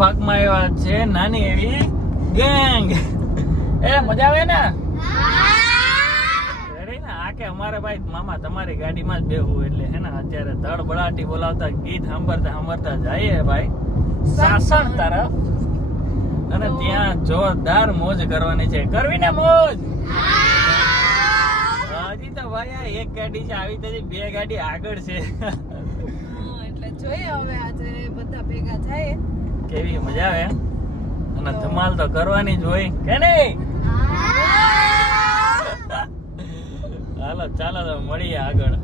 ભાગમાં આવ્યા છે નાની એવી ગેંગ. એ મજા આવે ને? આ કે અમારે ભાઈ મામા તમારી ગાડીમાં જ બેહવું એટલે હે ને અત્યારે ધડ બળાટી બોલાવતા ગીત સાંભળતા સાંભળતા જઈએ ભાઈ. સાસણ તરફ. અને ત્યાં જોરદાર મોજ કરવાની છે. કરવી ને મોજ? હજી તો ભાઈ આ એક ગાડી છે આવી તો બે ગાડી આગળ છે. એટલે જોઈએ હવે આજે બધા ભેગા થાય. કેવી મજા આવે. અને ધમાલ તો કરવાની જ હોય કે નહીં? હાલો ચાલો તો મળીએ આગળ.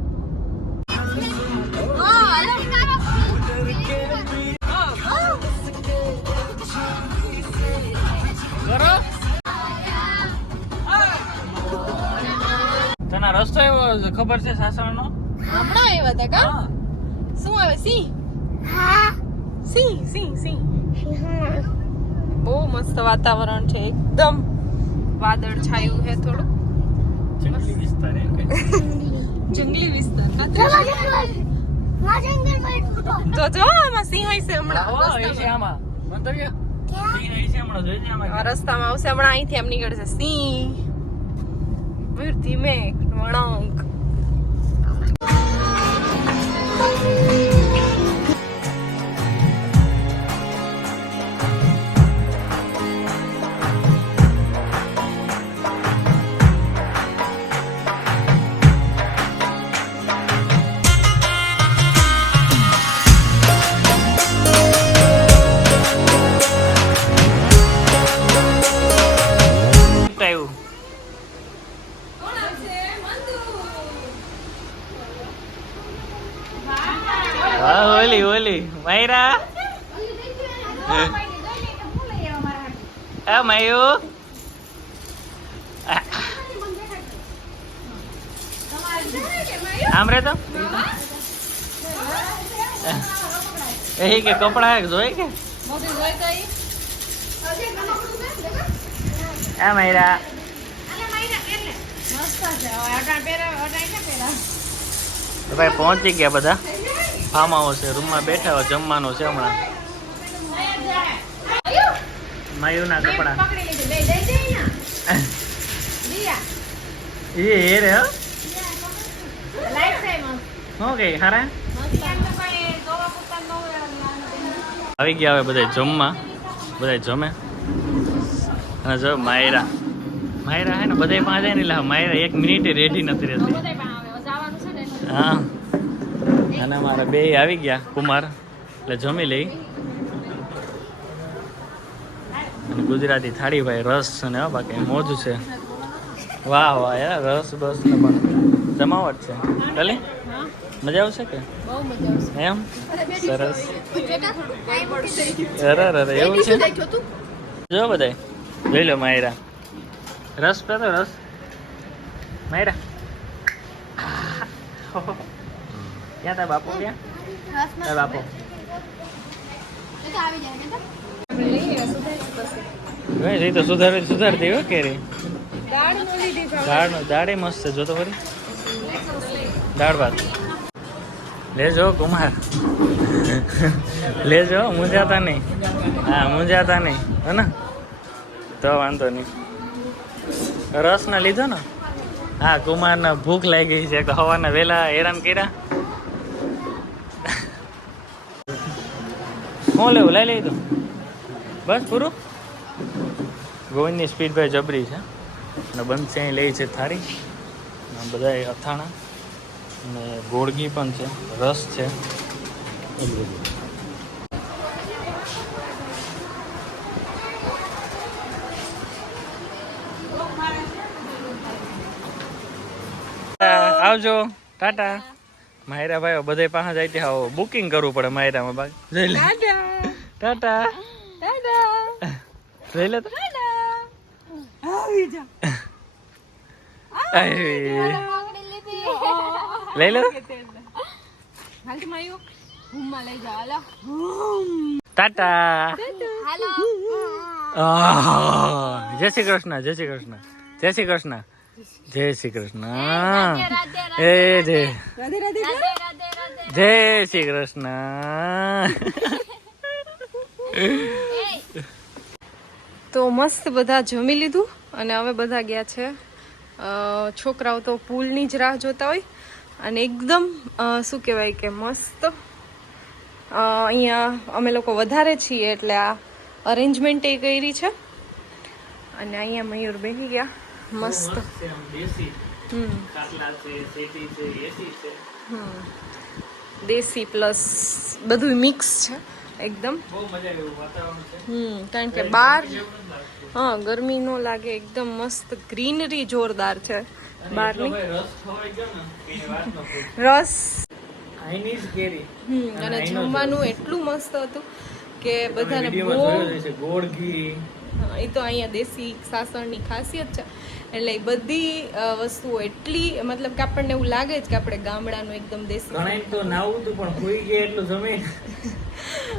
તને રસ્તો એવો ખબર છે સાસણનો? હમણાં આવ્યા હતા કા? શું આવે? સિંહ? સિંહ સિંહ સિંહ. બહુ મસ્ત વાતાવરણ છે એકદમ વાદળ છાયું છે થોડું જંગલી વિસ્તાર જંગલી વિસ્તાર. જો જો આમાં સિંહ હોય હમણાં. રસ્તામાં. આવશે હમણાં અહીંથી એમ નીકળશે. સિંહ. ધીમે વળાંક. ઓલી ઓલી. માયરા. હા. માયુ. આમ રે તો? એ કે કપડા જોઈ કે? હા માયરા. ભાઈ પહોંચી ગયા બધા. ફાર્મ હાઉસ છે રૂમમાં બેઠા હોય જમવાનું છે હમણાં. મયુના કપડા. એ એ રે હો. શું કે હારા? આવી ગયા હવે બધા જમવા. બધા જમે. અને જો માયરા. માયરા હે ને બધા પાસે જાય ને એટલે માયરા એક મિનિટ રેડી નથી રહેતી. હા. અને મારા બે આવી ગયા કુમાર. એટલે જમી લઈ. અને ગુજરાતી થાળી ભાઈ રસ છે ને બાકી મોજ છે. વાહ વાહ યાર રસ બસ ને પણ જમાવટ છે. ભલે મજા આવશે કે? એમ? સરસ. અરે અરે એવું છે? જો બધાય. લઈ લો માયરા. રસ પેલો રસ. માયરા. ક્યાં તા બાપુ ક્યાં તાર બાપુ. સુધારે સુધારતી હો કેરી. દાળ દાળ મસ્ત છે જોતો દાળ ભાત. લેજો કુમાર. લેજો, મૂંઝાતા નહીં. હા, મૂંઝાતા નહીં. હે ને? તો વાંધો નહીં. રસ ના લીધો ને? હા, કુમારને ભૂખ લાગી છે હવાના વેલા હેરાન કર્યા. શું લેવું? લઈ દો બસ, પૂરું? ગોવિંદની સ્પીડ ભાઈ જબરી છે. અને બંધ છે, અહીં લે છે થાળી. બધા અથાણા. અને ગોળગી પણ છે. રસ છે. આવજો. ટાટા. માયરા ભાઈઓ બધે પાસે જાય ત્યાં બુકિંગ કરવું પડે માયરામાં ભાઈ જઈ લે. ટાટા. જઈ લે. લઈ લે હાલ માયો હુમમાં લઈ જા હાલો ટાટા. જય શ્રી કૃષ્ણ જય શ્રી કૃષ્ણ જય શ્રી કૃષ્ણ. જય શ્રી કૃષ્ણ. એ જય. રાધે રાધે જય શ્રી કૃષ્ણ. તો મસ્ત બધા જમી લીધું અને હવે બધા ગયા છે. છોકરાઓ તો પુલની જ રાહ જોતા હોય. અને એકદમ શું કહેવાય કે મસ્ત. અહીંયા અમે લોકો વધારે છીએ એટલે આ અરેન્જમેન્ટ એ કરી છે. અને અહીંયા મયુર બેસી ગયા. મસ્ત. દેશી પ્લસ બધું મિક્સ છે એકદમ. હમ કારણ કે બહાર હા ગરમી નો લાગે એકદમ મસ્ત ગ્રીનરી જોરદાર છે બહારની. રસ. હમ અને જમવાનું એટલું મસ્ત હતું કે બધાને બહુ હા, એ તો અહીંયા દેશી સાસણની ખાસિયત છે. એટલે એ બધી વસ્તુઓ એટલી મતલબ કે આપણને એવું લાગે જ કે આપણે ગામડાનું એકદમ દેશી. ઘણા તો નાવું હતું પણ કોઈ ગયા એટલું જમે.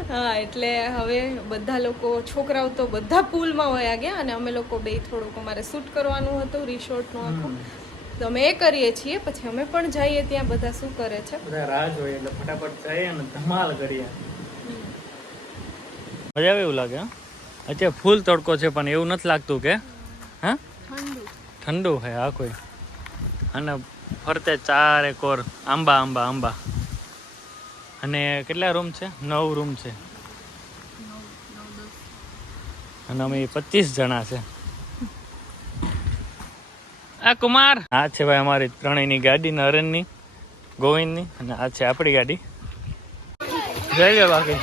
હા એટલે હવે બધા લોકો છોકરાઓ તો બધા પુલમાં વયા ગયા અને અમે લોકો બે થોડુંક અમારે શૂટ કરવાનું હતું રિસોર્ટનું આખું. તો અમે એ કરીએ છીએ પછી અમે પણ જઈએ ત્યાં બધા શું કરે છે. બધા રાહ જોઈએ એટલે ફટાફટ જઈએ અને ધમાલ કરીએ. મજા આવે એવું લાગે હા. અત્યારે ફૂલ તડકો છે પણ એવું નથી લાગતું કે હા? ઠંડુ હે આ કોઈ. અને ફરતે ચારે કોર આંબા આંબા આંબા. અને કેટલા રૂમ છે? નવ રૂમ છે. અને અમે પચીસ જણા છે. આ કુમાર. આ છે ભાઈ અમારી ત્રણેયની ગાડી, નરેનની, ગોવિંદની, અને આ છે આપણી ગાડી. જઈ લે બાકી.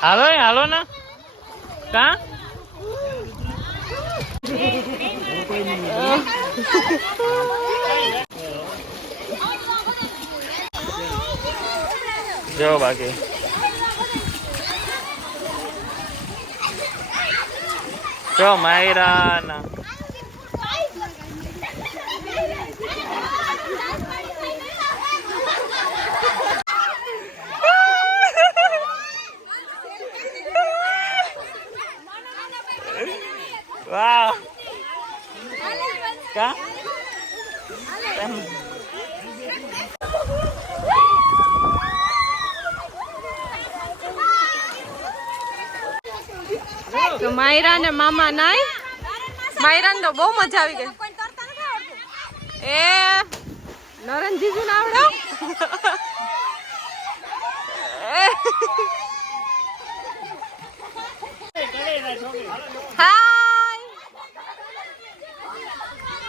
હાલો હાલો ના. કા? જો બાકી. જો માયરા ના વાહ કા એમ. તો માયરા ને મામા નાય માયરા તો બહુ મજા આવી ગઈ એ નરન જીજુ ના આવડો હાય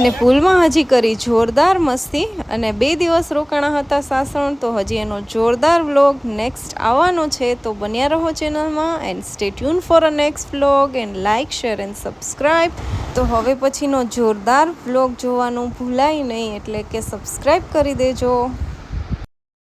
અને પૂલમાં હજી કરી જોરદાર મસ્તી અને બે દિવસ રોકાણા હતા સાસણ, તો હજી એનો જોરદાર વ્લોગ નેક્સ્ટ આવવાનો છે. તો બન્યા રહો ચેનલમાં and stay tune for a next vlog and like share and subscribe તો હવે પછીનો જોરદાર વ્લોગ જોવાનું ભૂલાય નહીં, એટલે કે સબસ્ક્રાઈબ કરી દેજો.